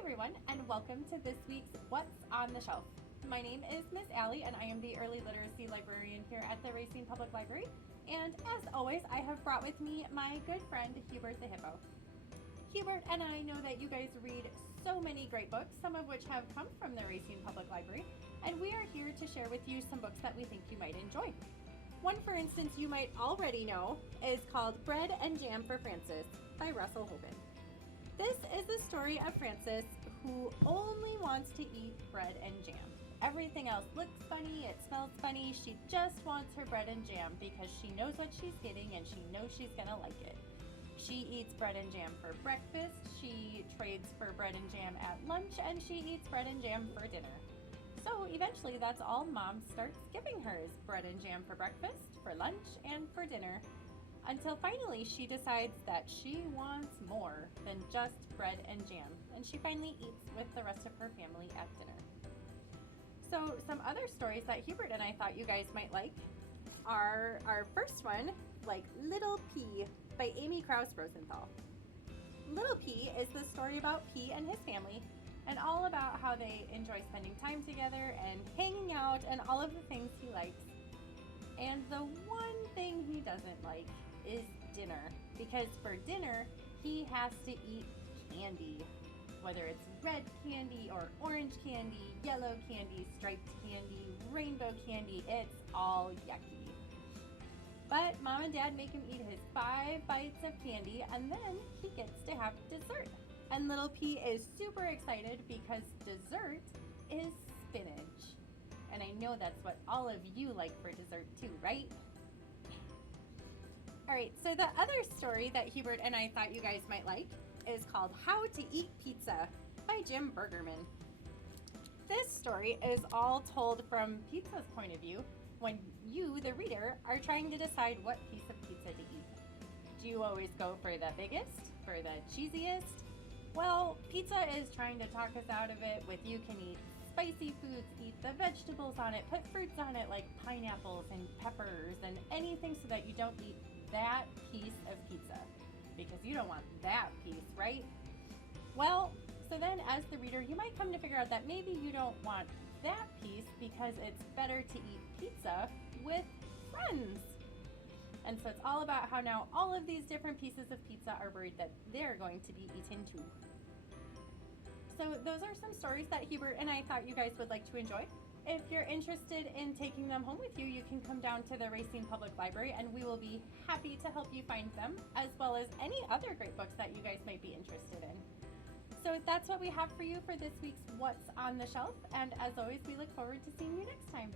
everyone, and welcome to this week's What's on the Shelf. My name is Miss Allie, and I am the Early Literacy Librarian here at the Racine Public Library. And as always, I have brought with me my good friend, Hubert the Hippo. Hubert and I know that you guys read so many great books, some of which have come from the Racine Public Library, and we are here to share with you some books that we think you might enjoy. One, for instance, you might already know is called Bread and Jam for Frances by Russell Hoban. This is the story of Frances, who only wants to eat bread and jam. Everything else looks funny, it smells funny, she just wants her bread and jam because she knows what she's getting and she knows she's gonna like it. She eats bread and jam for breakfast, she trades for bread and jam at lunch, and she eats bread and jam for dinner. So eventually that's all Mom starts giving her is bread and jam for breakfast, for lunch, and for dinner. Until finally she decides that she wants more than just bread and jam, and she finally eats with the rest of her family at dinner. So some other stories that Hubert and I thought you guys might like are our first one, like Little P by Amy Krouse Rosenthal. Little P is the story about P and his family and all about how they enjoy spending time together and hanging out and all of the things he likes. And the one thing he doesn't like is dinner, because for dinner he has to eat candy, whether it's red candy or orange candy, yellow candy, striped candy, rainbow candy, it's all yucky. But Mom and Dad make him eat his 5 bites of candy and then he gets to have dessert. And Little P is super excited because dessert is spinach. And I know that's what all of you like for dessert too, right? Alright, so the other story that Hubert and I thought you guys might like is called How to Eat Pizza by Jon Burgerman. This story is all told from pizza's point of view when you, the reader, are trying to decide what piece of pizza to eat. Do you always go for the biggest, for the cheesiest? Well, pizza is trying to talk us out of it with you can eat spicy foods, eat the vegetables on it, put fruits on it like pineapples and peppers and anything so that you don't eat that piece of pizza, because you don't want that piece, right? Well, so then as the reader, you might come to figure out that maybe you don't want that piece because it's better to eat pizza with friends. And so it's all about how now all of these different pieces of pizza are worried that they're going to be eaten too. So those are some stories that Hubert and I thought you guys would like to enjoy. If you're interested in taking them home with you, you can come down to the Racine Public Library and we will be happy to help you find them, as well as any other great books that you guys might be interested in. So that's what we have for you for this week's What's on the Shelf, and as always, we look forward to seeing you next time.